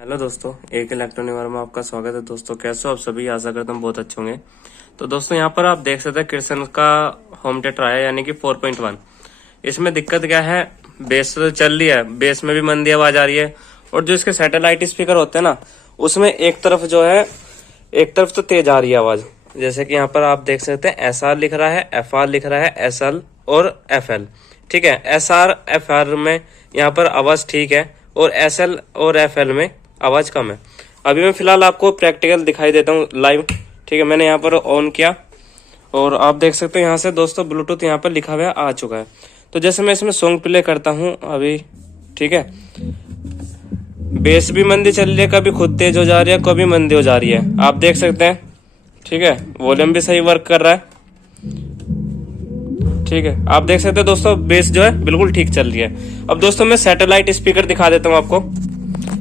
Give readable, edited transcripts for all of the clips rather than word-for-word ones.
Hello दोस्तों, एक electronic world में आपका स्वागत है। दोस्तों कैसे हो आप सभी? आशा करता हूँ बहुत अच्छे होंगे। तो दोस्तों यहाँ पर आप देख सकते हैं किरसन का होम थिएटर आया यानी कि 4.1। इसमें दिक्कत क्या है, बेस तो चल रही है, बेस में भी मंदी आवाज आ रही है। और जो इसके सैटेलाइट स्पीकर होते हैं ना, उसमें एक तरफ जो है, एक तरफ तो तेज आ रही है आवाज। जैसे कि यहाँ पर आप देख सकते हैं SR लिख रहा है, FR लिख रहा है, SL और FL। ठीक है, SR FR में यहाँ पर आवाज ठीक है और SL और FL में आवाज कम है। अभी मैं फिलहाल आपको प्रैक्टिकल दिखाई देता हूँ लाइव। ठीक है, मैंने यहाँ पर ऑन किया और आप देख सकते हैं यहाँ से दोस्तों ब्लूटूथ यहाँ पर लिखा हुआ आ चुका है। तो जैसे मैं इसमें सॉन्ग प्ले करता हूँ अभी, ठीक है, बेस भी मंदी चल रही है, कभी खुद तेज हो जा रही है, कभी मंदी हो जा रही है, आप देख सकते हैं। ठीक है, वॉल्यूम भी सही वर्क कर रहा है। ठीक है, आप देख सकते हैं दोस्तों बेस जो है बिल्कुल ठीक चल रही है। अब दोस्तों मैं सैटेलाइट स्पीकर दिखा देता हूँ आपको।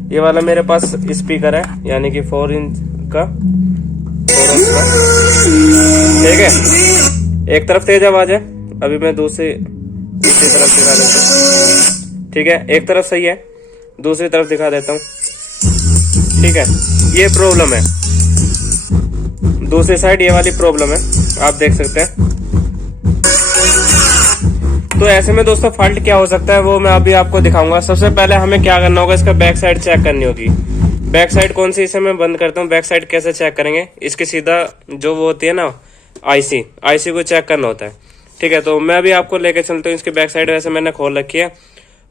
ये वाला मेरे पास स्पीकर है यानी कि 4 इंच का, 4 इंच का। ठीक है, एक तरफ तेज आवाज है, अभी मैं दूसरी तरफ दिखा देता हूँ। ठीक है, एक तरफ सही है, दूसरी तरफ दिखा देता हूँ। ठीक है, ये प्रॉब्लम है, दूसरी साइड ये वाली प्रॉब्लम है, आप देख सकते हैं। तो ऐसे में दोस्तों फॉल्ट क्या हो सकता है वो मैं अभी आपको दिखाऊंगा। सबसे पहले हमें क्या करना होगा, इसका बैक साइड चेक करनी होगी। बैक साइड कौन सी, इसे मैं बंद करता हूँ। बैक साइड कैसे चेक करेंगे, इसकी सीधा जो वो होती है ना आईसी को चेक करना होता है। ठीक है, तो मैं अभी आपको लेके चलता हूँ। इसकी बैक साइड वैसे मैंने खोल रखी है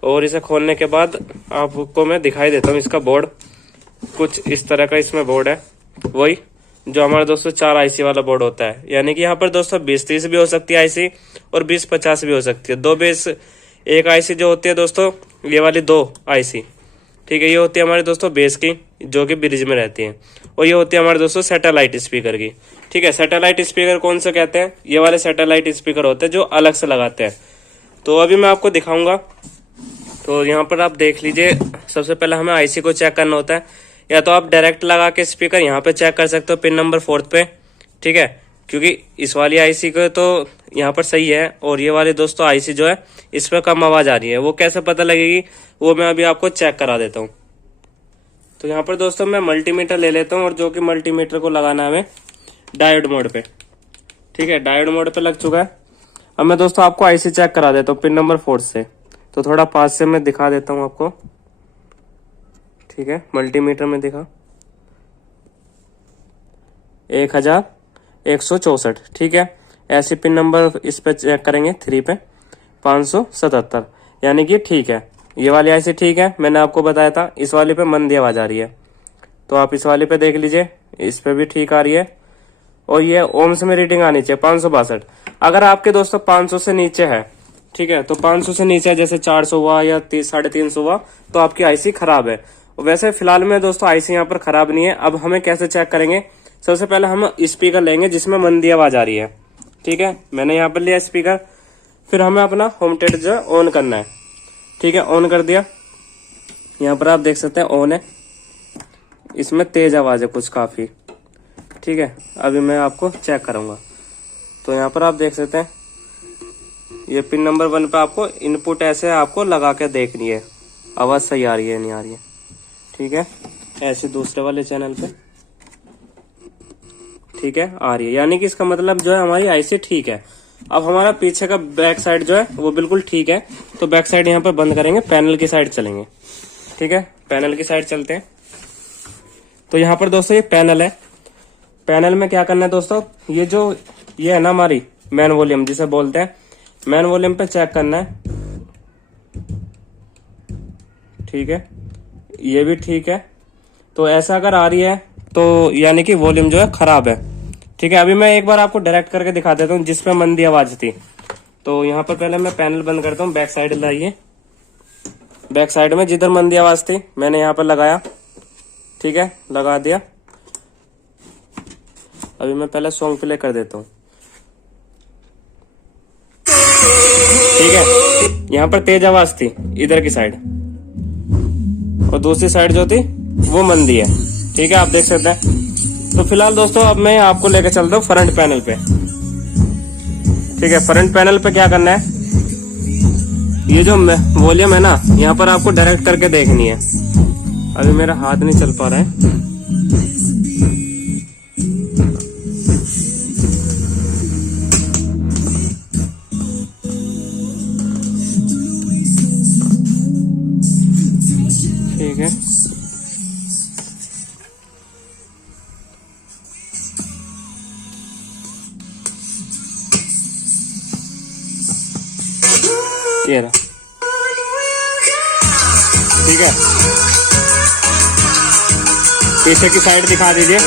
और इसे खोलने के बाद आपको मैं दिखाई देता हूँ। इसका बोर्ड कुछ इस तरह का इसमें बोर्ड है, वही जो हमारे दोस्तों 4 आईसी वाला बोर्ड होता है। यानी कि यहाँ पर दोस्तों 20-30 भी हो सकती है आईसी और 20-50 भी हो सकती है। 2 बेस एक आईसी जो होती है दोस्तों, ये वाली 2 आईसी, ठीक है, ये होती है हमारे दोस्तों बेस की, जो कि ब्रिज में रहती है। और ये होती है हमारे दोस्तों सैटेलाइट स्पीकर की। ठीक है, सैटेलाइट स्पीकर कौन से कहते हैं, ये वाले सैटेलाइट स्पीकर होते हैं जो अलग से लगाते हैं। तो अभी मैं आपको दिखाऊंगा। तो यहाँ पर आप देख लीजिए, सबसे पहले हमें आईसी को चेक करना होता है। या तो आप डायरेक्ट लगा के स्पीकर यहाँ पे चेक कर सकते हो, पिन नंबर 4 पे। ठीक है, क्योंकि इस वाली आईसी को तो यहाँ पर सही है और ये वाली दोस्तों आईसी जो है इस पर कम आवाज आ रही है। वो कैसे पता लगेगी वो मैं अभी आपको चेक करा देता हूँ। तो यहाँ पर दोस्तों मैं मल्टीमीटर ले लेता हूँ और जो कि मल्टीमीटर को लगाना है हमें डायोड मोड पे। ठीक है, डायोड मोड पे लग चुका है। अब मैं दोस्तों आपको आईसी चेक करा देता हूँ पिन नंबर 4 से। तो थोड़ा पास से मैं दिखा देता हूँ आपको। ठीक है, मल्टीमीटर में दिखा 1164। ठीक है, ऐसे पिन नंबर इस पे चेक करेंगे 3 पे 577, यानी कि ठीक है। ये वाली ऐसे ठीक है, मैंने आपको बताया था। इस वाले पे मंदी आवाज आ रही है, तो आप इस वाले पे देख लीजिए, इस पे भी ठीक आ रही है। और ये ओम्स में रीडिंग आनी चाहिए 562। अगर आपके दोस्तों 500 से नीचे है, ठीक है, तो 500 से नीचे जैसे 400 हुआ या 350 हुआ तो आपकी आईसी खराब है। वैसे फिलहाल में दोस्तों आईसी यहाँ पर खराब नहीं है। अब हमें कैसे चेक करेंगे, सबसे पहले हम स्पीकर लेंगे जिसमें मंदी आवाज आ रही है। ठीक है, मैंने यहाँ पर लिया स्पीकर। फिर हमें अपना होम थिएटर जो ऑन करना है। ठीक है, ऑन कर दिया। यहाँ पर आप देख सकते हैं ऑन है, इसमें तेज आवाज है कुछ काफी। ठीक है, अभी मैं आपको चेक करूंगा। तो यहाँ पर आप देख सकते हैं ये पिन नंबर 1 पे आपको इनपुट ऐसे आपको लगा के देखनी है, आवाज सही आ रही है नहीं आ रही है। ठीक है, ऐसे दूसरे वाले चैनल पे ठीक है आ रही है, यानी कि इसका मतलब जो है हमारी आईसी ठीक है। अब हमारा पीछे का बैक साइड जो है वो बिल्कुल ठीक है। तो बैक साइड यहाँ पर बंद करेंगे, पैनल की साइड चलेंगे। ठीक है, पैनल की साइड चलते हैं। तो यहाँ पर दोस्तों ये पैनल है। पैनल में क्या करना है दोस्तों, ये है ना हमारी मैन वॉल्यूम जिसे बोलते हैं, मैन वॉल्यूम पे चेक करना है। ठीक है, ये भी ठीक है। तो ऐसा अगर आ रही है तो यानी कि वॉल्यूम जो है खराब है। ठीक है, अभी मैं एक बार आपको डायरेक्ट करके दिखा देता हूँ जिसपे मंदी आवाज थी। तो यहाँ पर पहले मैं पैनल बंद करता हूँ, बैक साइड लाइए। बैक साइड में जिधर मंदी आवाज थी मैंने यहाँ पर लगाया। ठीक है, लगा दिया। अभी मैं पहले सॉन्ग प्ले कर देता हूँ। ठीक है, यहाँ पर तेज आवाज थी इधर की साइड और दूसरी साइड जो थी वो मंदी है। ठीक है, आप देख सकते हैं। तो फिलहाल दोस्तों अब मैं आपको लेकर चलता हूँ फ्रंट पैनल पे। ठीक है, फ्रंट पैनल पे क्या करना है, ये जो वॉल्यूम है ना यहाँ पर आपको डायरेक्ट करके देखनी है। अभी मेरा हाथ नहीं चल पा रहा है। ठीक है, ये रहा। ठीक है, पीछे की साइड दिखा दीजिए।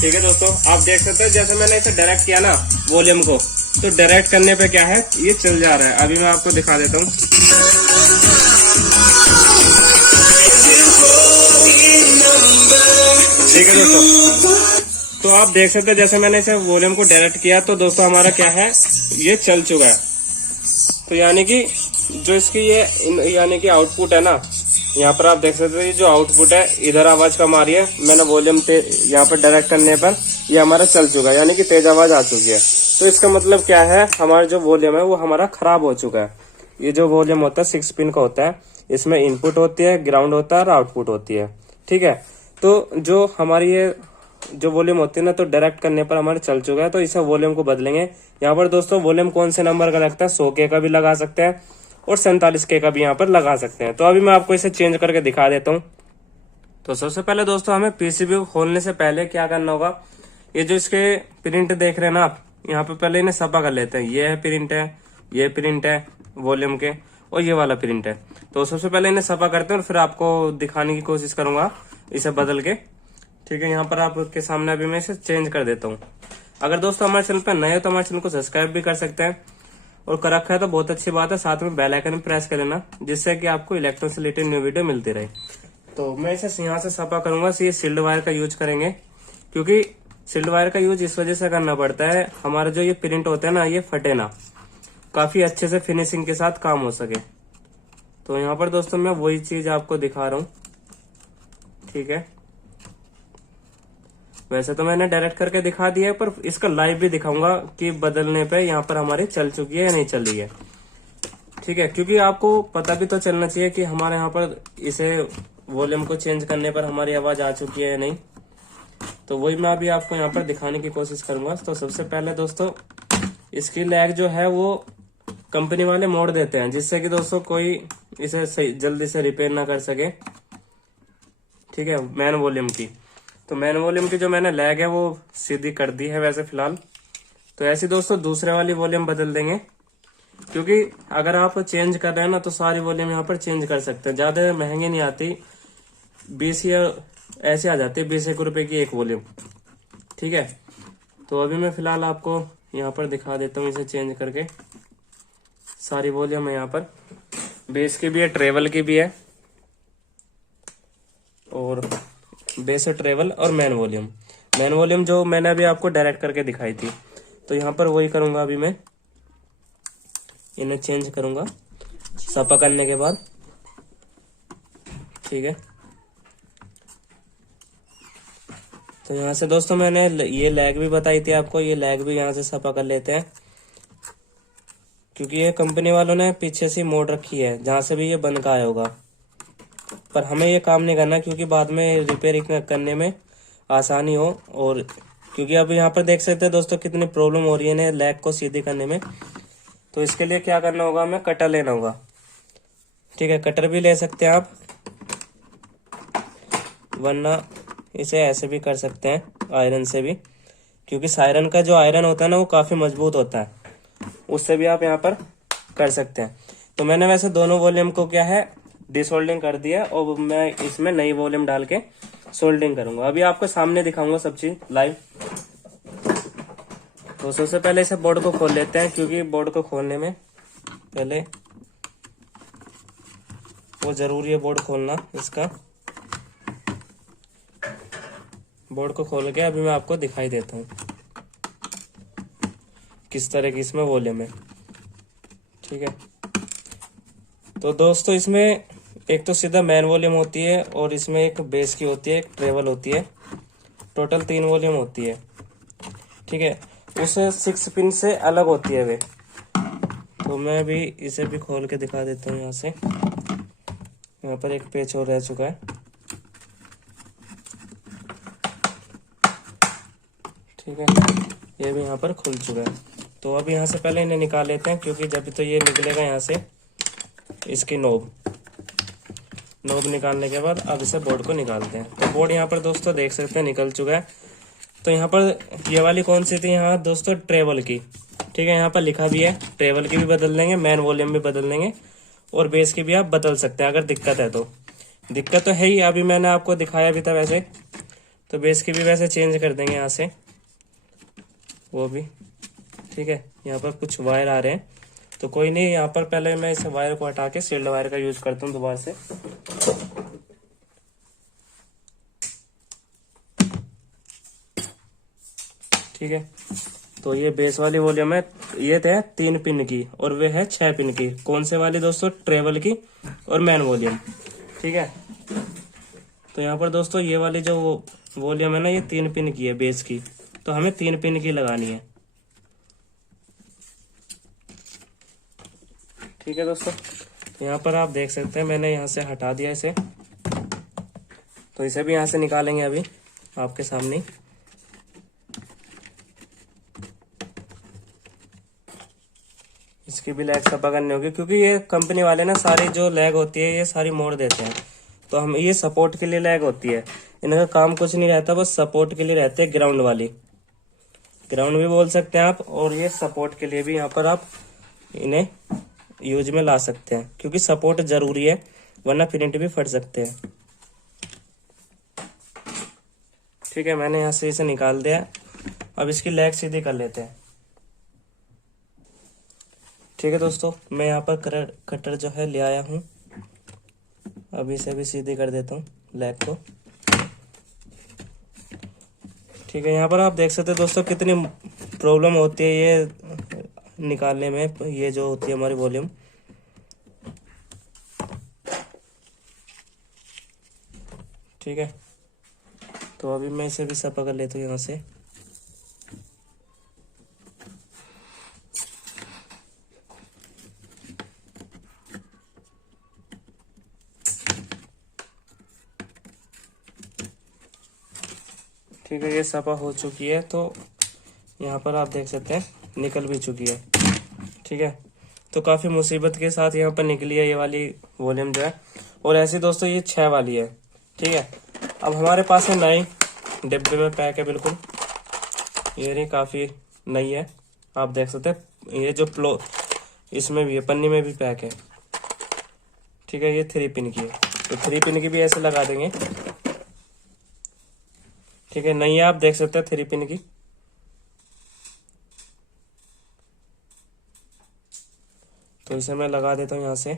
ठीक है दोस्तों, आप देख सकते हो जैसे मैंने इसे डायरेक्ट किया ना वॉल्यूम को, तो डायरेक्ट करने पे क्या है, ये चल जा रहा है। अभी मैं आपको दिखा देता हूँ। ठीक है दोस्तों, तो आप देख सकते हैं जैसे मैंने इसे वॉल्यूम को डायरेक्ट किया तो दोस्तों हमारा क्या है, ये चल चुका है। तो यानी कि जो इसकी ये यानी कि आउटपुट है ना, यहाँ पर आप देख सकते हैं जो आउटपुट है, इधर आवाज कम आ रही है, मैंने वॉल्यूम यहाँ पर डायरेक्ट करने पर ये हमारा चल चुका है, यानी कि तेज आवाज आ चुकी है। तो इसका मतलब क्या है, हमारा जो वॉल्यूम है वो हमारा खराब हो चुका है। ये जो वॉल्यूम होता है 6 पिन का होता है, इसमें इनपुट होती है, ग्राउंड होता है और आउटपुट होती है। ठीक है, तो जो हमारी ये जो वॉल्यूम होती है ना, तो डायरेक्ट करने पर हमारे चल चुका है, तो इसे वॉल्यूम को बदलेंगे। यहाँ पर दोस्तों वॉल्यूम कौन से नंबर का लगता है, 100K का भी लगा सकते हैं और 47K का भी यहाँ पर लगा सकते हैं। तो अभी मैं आपको इसे चेंज करके दिखा देता हूँ। तो सबसे पहले दोस्तों हमें पीसीबी को खोलने से पहले क्या करना होगा, ये जो इसके प्रिंट देख रहे हैं ना आप, यहाँ पे पहले इन्हें सफा कर लेते हैं। ये है प्रिंट है, ये प्रिंट है वॉल्यूम के, और ये वाला प्रिंट है। तो सबसे पहले इन्हें सफा करते हैं और फिर आपको दिखाने की कोशिश करूंगा इसे बदल के। ठीक है, यहाँ पर आपके सामने अभी मैं इसे चेंज कर देता हूँ। अगर दोस्तों हमारे चैनल पर नए हो तो हमारे चैनल को सब्सक्राइब भी कर सकते हैं, और कर रखा है तो बहुत अच्छी बात है। साथ में बेल आइकन भी प्रेस कर लेना, जिससे कि आपको इलेक्ट्रॉनिक से रिलेटेड न्यू वीडियो मिलती रहे। तो मैं इसे यहाँ से सफा करूंगा। ये सील्ड वायर का यूज करेंगे, क्योंकि सील्ड वायर का यूज इस वजह से करना पड़ता है, हमारा जो ये प्रिंट होता है ना, ये फटे ना, काफी अच्छे से फिनिशिंग के साथ काम हो सके। तो यहाँ पर दोस्तों मैं वही चीज आपको दिखा रहा हूँ। ठीक है, वैसे तो मैंने डायरेक्ट करके दिखा दिया है, पर इसका लाइव भी दिखाऊंगा कि बदलने पे यहाँ पर हमारी चल चुकी है या नहीं चल रही है। ठीक है, क्योंकि आपको पता भी तो चलना चाहिए कि हमारे यहाँ पर इसे वॉल्यूम को चेंज करने पर हमारी आवाज आ चुकी है या नहीं। तो वही मैं अभी आपको यहाँ पर दिखाने की कोशिश करूंगा। तो सबसे पहले दोस्तों इसकी लैग जो है वो कंपनी वाले मोड़ देते हैं, जिससे कि दोस्तों कोई इसे जल्दी से रिपेयर ना कर सके। ठीक है, मैन वॉल्यूम की, तो मैन वॉल्यूम की जो मैंने लैग है वो सीधी कर दी है वैसे फिलहाल। तो ऐसे दोस्तों दूसरे वाली वॉल्यूम बदल देंगे, क्योंकि अगर आप चेंज कर रहे हैं ना तो सारी वॉल्यूम यहाँ पर चेंज कर सकते हैं। ज्यादा महंगी नहीं आती, 20 या ऐसे आ जाती है, 20 रुपए की एक वॉल्यूम। ठीक है, तो अभी मैं फिलहाल आपको यहाँ पर दिखा देता हूँ इसे चेंज करके। सारी वॉल्यूम है यहाँ पर, बेस की भी है, ट्रेवल की भी है, और बेस ट्रेवल और मैन वॉल्यूम। मैन वॉल्यूम जो मैंने अभी आपको डायरेक्ट करके दिखाई थी, तो यहाँ पर वही करूंगा। अभी मैं इन्हें चेंज करूंगा सफा करने के बाद। ठीक है, तो यहाँ से दोस्तों मैंने ये लैग भी बताई थी आपको, ये लैग भी यहाँ से सफा कर लेते हैं, क्योंकि ये कंपनी वालों ने पीछे से मोड़ रखी है जहां से भी ये बन का आया होगा। पर हमें ये काम नहीं करना, क्योंकि बाद में रिपेयरिंग करने में आसानी हो। और क्योंकि अब यहाँ पर देख सकते हैं दोस्तों कितनी प्रॉब्लम हो रही है लैग को सीधी करने में। तो इसके लिए क्या करना होगा, हमें कटर लेना होगा। ठीक है, कटर भी ले सकते हैं आप, वरना इसे ऐसे भी कर सकते हैं आयरन से भी, क्योंकि सायरन का जो आयरन होता है ना वो काफी मजबूत होता है, उससे भी आप यहाँ पर कर सकते हैं। तो मैंने वैसे दोनों वॉल्यूम को क्या है डिसोल्डिंग कर दिया, और मैं इसमें नई वॉल्यूम डाल के सोल्डिंग करूंगा। अभी आपको सामने दिखाऊंगा सब चीज लाइव। तो सबसे पहले इसे बोर्ड को खोल लेते हैं, क्योंकि बोर्ड को खोलने में पहले वो जरूरी है बोर्ड खोलना। इसका बोर्ड को खोल के अभी मैं आपको दिखाई देता हूँ किस तरह की इसमें वॉल्यूम है। ठीक है, तो दोस्तों इसमें एक तो सीधा मैन वॉल्यूम होती है, और इसमें एक बेस की होती है, एक ट्रेवल होती है, टोटल 3 वॉल्यूम होती है। ठीक है, उस 6 पिन से अलग होती है वे। तो मैं भी इसे भी खोल के दिखा देता हूँ यहाँ से। यहाँ पर एक पेच और रह चुका है, ठीक है, ये भी यहाँ पर खुल चुका है। तो अब यहाँ से पहले इन्हें निकाल लेते हैं, क्योंकि जब तो ये निकलेगा यहाँ से इसकी नोब निकालने के बाद अब इसे बोर्ड को निकालते हैं। तो बोर्ड यहाँ पर दोस्तों देख सकते हैं निकल चुका है। तो यहाँ पर ये वाली कौन सी थी यहाँ दोस्तों, ट्रेवल की, ठीक है, यहाँ पर लिखा भी है। ट्रेवल की भी बदल देंगे, मैन वॉल्यूम भी बदल देंगे, और बेस की भी आप बदल सकते हैं अगर दिक्कत है तो। दिक्कत तो है ही, अभी मैंने आपको दिखाया भी था वैसे। तो बेस की भी वैसे चेंज कर देंगे यहाँ से, वो भी ठीक है। यहाँ पर कुछ वायर आ रहे हैं, तो कोई नहीं, यहाँ पर पहले मैं इस वायर को हटा के सील्ड वायर का यूज करता हूँ दोबारा से। ठीक है, तो ये बेस वाली वॉल्यूम है, ये थे 3 पिन की और वे है 6 पिन की। कौन से वाली दोस्तों, ट्रेवल की और मैन वॉल्यूम, ठीक है। तो यहाँ पर दोस्तों ये वाली जो वॉल्यूम है ना, ये 3 पिन की है बेस की, तो हमें 3 पिन की लगानी है, ठीक है दोस्तों। यहाँ पर आप देख सकते हैं मैंने यहाँ से हटा दिया इसे, तो इसे भी यहाँ से निकालेंगे अभी आपके सामने। इसकी भी लैग सफा करनी होगी, क्योंकि ये कंपनी वाले ना सारी जो लैग होती है ये सारी मोड़ देते हैं। तो हम ये सपोर्ट के लिए लैग होती है, इनका काम कुछ नहीं रहता, बस सपोर्ट के लिए रहते हैं। ग्राउंड वाली, ग्राउंड भी बोल सकते हैं आप, और ये सपोर्ट के लिए भी यहाँ पर आप इन्हें यूज में ला सकते हैं, क्योंकि सपोर्ट जरूरी है, वरना प्रिंट भी फट सकते हैं। ठीक है, मैंने यहाँ से इसे निकाल दिया। अब इसकी लैग सीधी कर लेते हैं। ठीक है दोस्तों, मैं यहाँ पर कटर जो है ले आया हूँ, अब इसे भी सीधी कर देता हूँ लैग को। ठीक है, यहाँ पर आप देख सकते हैं दोस्तों कितनी प्रॉब्लम होती है ये निकालने में, ये जो होती है हमारी वॉल्यूम। ठीक है, तो अभी मैं इसे भी सफा कर लेता हूँ यहाँ से। ठीक है, ये सफा हो चुकी है, तो यहाँ पर आप देख सकते हैं निकल भी चुकी है। ठीक है, तो काफ़ी मुसीबत के साथ यहाँ पर निकली है ये वाली वॉल्यूम जो है। और ऐसे दोस्तों ये 6 वाली है। ठीक है, अब हमारे पास है नई डिब्बे में पैक है बिल्कुल, ये नहीं काफ़ी नई है, आप देख सकते हैं। ये जो इसमें भी है, पन्नी में भी पैक है। ठीक है, ये 3 पिन की है, तो 3 पिन की भी ऐसे लगा देंगे। ठीक है, नहीं है, आप देख सकते हैं 3 पिन की। तो इसे मैं लगा देता हूँ यहाँ से।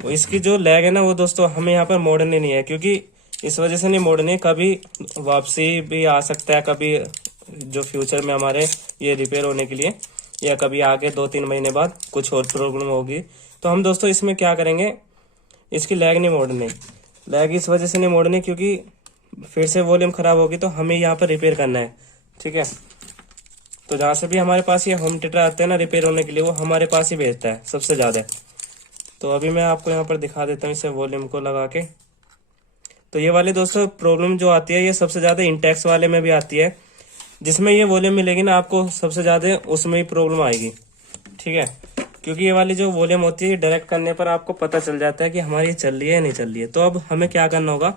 वो इसकी जो लैग है ना वो दोस्तों हमें यहाँ पर मोड़नी नहीं है, क्योंकि इस वजह से नहीं मोड़नी, कभी वापसी भी आ सकता है, कभी जो फ्यूचर में हमारे ये रिपेयर होने के लिए, या कभी आगे 2-3 महीने बाद कुछ और प्रॉब्लम होगी। तो हम दोस्तों इसमें क्या करेंगे, इसकी लैग नहीं मोड़नी। लैग इस वजह से नहीं मोड़नी क्योंकि फिर से वॉल्यूम खराब होगी, तो हमें यहाँ पर रिपेयर करना है। ठीक है, तो जहाँ से भी हमारे पास ये होम थिएटर आते हैं ना रिपेयर होने के लिए, वो हमारे पास ही भेजता है सबसे ज़्यादा। तो अभी मैं आपको यहाँ पर दिखा देता हूँ इसे वॉल्यूम को लगा के। तो ये वाली दोस्तों प्रॉब्लम जो आती है ये सबसे ज़्यादा इंटेक्स वाले में भी आती है, जिसमें ये वॉल्यूम मिलेगी ना आपको सबसे ज़्यादा उसमें ही प्रॉब्लम आएगी। ठीक है, क्योंकि ये वाली जो वॉल्यूम होती है डायरेक्ट करने पर आपको पता चल जाता है कि हमारी चल रही है या नहीं चल रही है। तो अब हमें क्या करना होगा,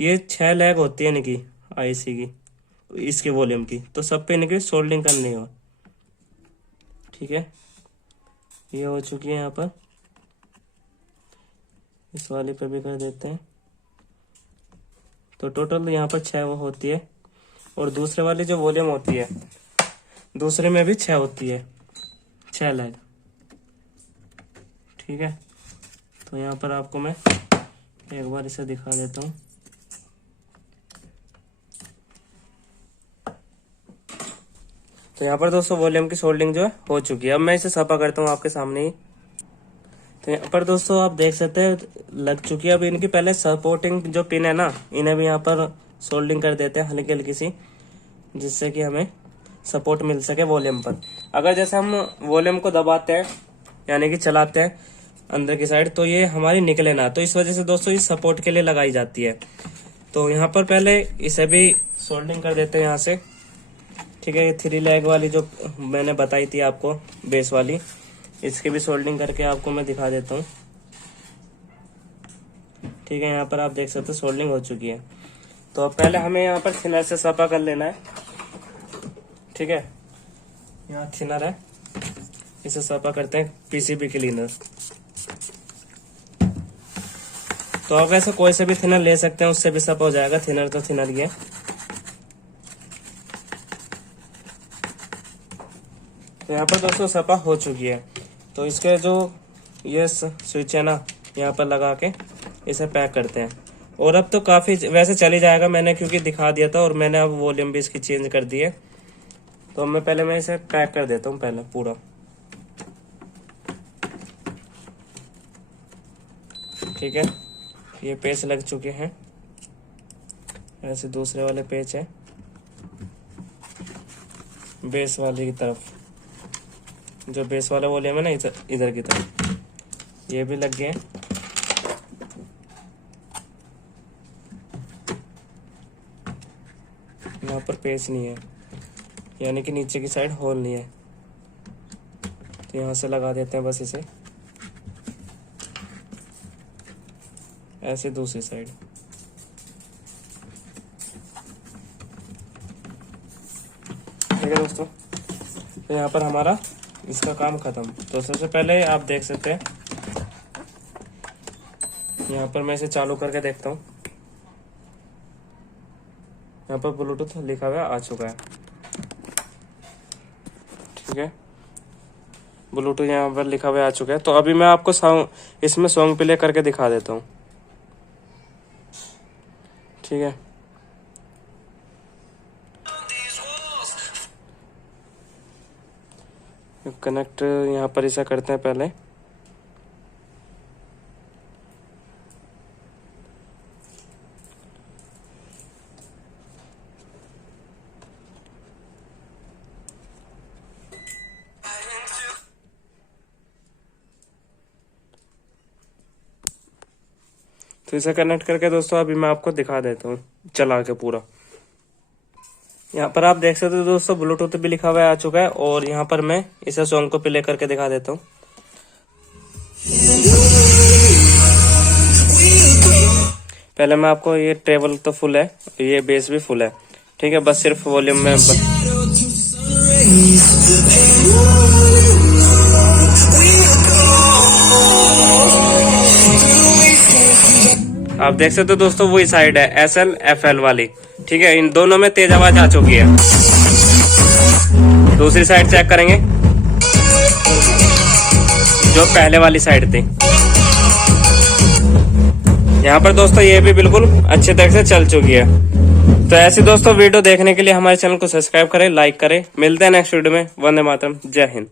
ये 6 लैग होती है इनकी आईसी की, इसकी वॉल्यूम की, तो सब पे इनकी सोल्डिंग करनी हो। ठीक है, ये हो चुकी है यहाँ पर, इस वाली पे भी कर देते हैं। तो टोटल यहाँ पर 6 वो होती है, और दूसरे वाली जो वॉल्यूम होती है दूसरे में भी 6 होती है, 6 लैग। ठीक है, तो यहाँ पर आपको मैं एक बार इसे दिखा देता हूँ। तो यहाँ पर दोस्तों वॉल्यूम की सोल्डिंग जो है हो चुकी है। अब मैं इसे सफा करता हूँ आपके सामने ही। तो यहाँ पर दोस्तों आप देख सकते हैं लग चुकी है। अब इनकी पहले सपोर्टिंग जो पिन है ना, इन्हें भी यहाँ पर सोल्डिंग कर देते हैं हल्की हल्की सी, जिससे कि हमें सपोर्ट मिल सके वॉल्यूम पर। अगर जैसे हम वॉल्यूम को दबाते हैं यानी कि चलाते हैं अंदर की साइड, तो ये हमारी निकले ना, तो इस वजह से दोस्तों ये सपोर्ट के लिए लगाई जाती है। तो यहाँ पर पहले इसे भी सोल्डिंग कर देते हैं यहाँ से, ठीक है। ये 3 लेग वाली जो मैंने बताई थी आपको बेस वाली, इसकी भी सोल्डिंग करके आपको मैं दिखा देता हूँ, ठीक है। यहाँ पर आप देख सकते हो सोल्डिंग हो चुकी है। तो अब पहले हमें यहाँ पर थिनर से सफा कर लेना है, ठीक है। यहाँ थिनर है, इसे सफा करते हैं पीसीबी क्लीनर। तो आप वैसे कोई से भी थिनर ले सकते हैं, उससे भी सफा हो जाएगा। थिनर तो थिनर ही है। तो यहाँ पर दोस्तों सफा हो चुकी है। तो इसके जो ये स्विच है ना, यहाँ पर लगा के इसे पैक करते हैं। और अब तो काफी वैसे चली जाएगा, मैंने क्योंकि दिखा दिया था और मैंने अब वॉल्यूम भी इसकी चेंज कर दी है। तो मैं इसे पैक कर देता हूँ पहले पूरा, ठीक है। ये पेच लग चुके हैं, ऐसे दूसरे वाले पेच है बेस वाले की तरफ, जो बेस वाला वॉल्यूम है ना इधर की तरफ, ये भी लग गए। यहाँ पर पेच नहीं है, यानी कि नीचे की साइड होल नहीं है, तो यहाँ से लगा देते हैं बस इसे, ऐसे दूसरी साइड। ठीक है दोस्तों, तो यहाँ पर हमारा इसका काम खत्म। तो सबसे पहले आप देख सकते हैं, यहाँ पर मैं इसे चालू करके देखता हूँ। यहाँ पर ब्लूटूथ लिखा हुआ आ चुका है, ठीक है। ब्लूटूथ यहाँ पर लिखा हुआ आ चुका है। तो अभी मैं आपको इसमें सॉन्ग प्ले करके दिखा देता हूँ, ठीक है। कनेक्ट यहाँ पर इसे करते हैं पहले, तो इसे कनेक्ट करके दोस्तों अभी मैं आपको दिखा देता हूँ चला के पूरा। यहाँ पर आप देख सकते हो दोस्तों ब्लूटूथ भी लिखा हुआ आ चुका है, और यहाँ पर मैं इसे सॉन्ग को प्ले करके दिखा देता हूँ। पहले मैं आपको, ये ट्रेबल तो फुल है, ये बेस भी फुल है, ठीक है। बस सिर्फ वॉल्यूम में आप देख सकते हो दोस्तों वही साइड है SL FL वाली, ठीक है। इन दोनों में तेज आवाज आ चुकी है। दूसरी साइड चेक करेंगे, जो पहले वाली साइड थी। यहाँ पर दोस्तों ये भी बिल्कुल अच्छे तरह से चल चुकी है। तो ऐसे दोस्तों वीडियो देखने के लिए हमारे चैनल को सब्सक्राइब करें, लाइक करें। मिलते हैं नेक्स्ट वीडियो में। वंदे मातरम, जय हिंद।